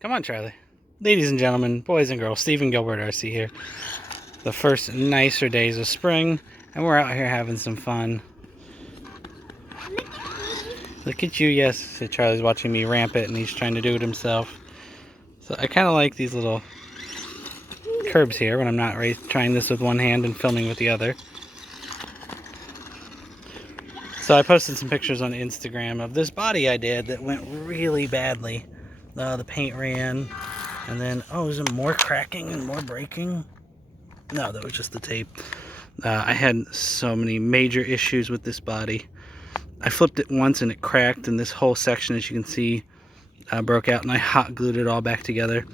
Come on, Charlie. Ladies and gentlemen, boys and girls, Stephen Gilbert RC here. The first nicer days of spring, and we're out here having some fun. Look at you, yes. So Charlie's watching me ramp it, and he's trying to do it himself. So I kind of like these little curbs here when I'm not trying this with one hand and filming with the other. So I posted some pictures on Instagram of this body I did that went really badly. The paint ran, and then, oh, is it more cracking and more breaking? No, that was just the tape. I had so many major issues with this body. I flipped it once and it cracked, and this whole section, as you can see, broke out, and I hot glued it all back together.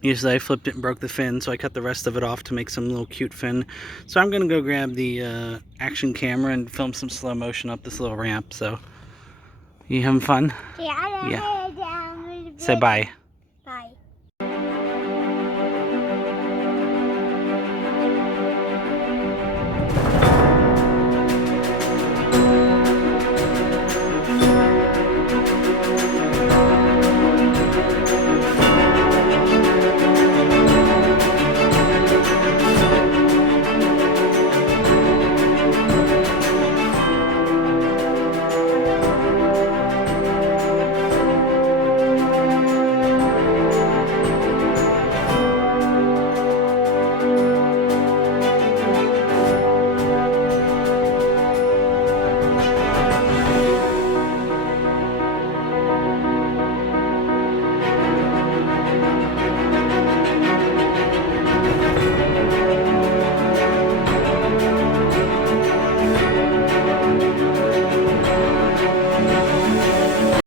Usually I flipped it and broke the fin, so I cut the rest of it off to make some little cute fin. So I'm gonna go grab the action camera and film some slow motion up this little ramp. So, you having fun? Yeah. Yeah. Say bye.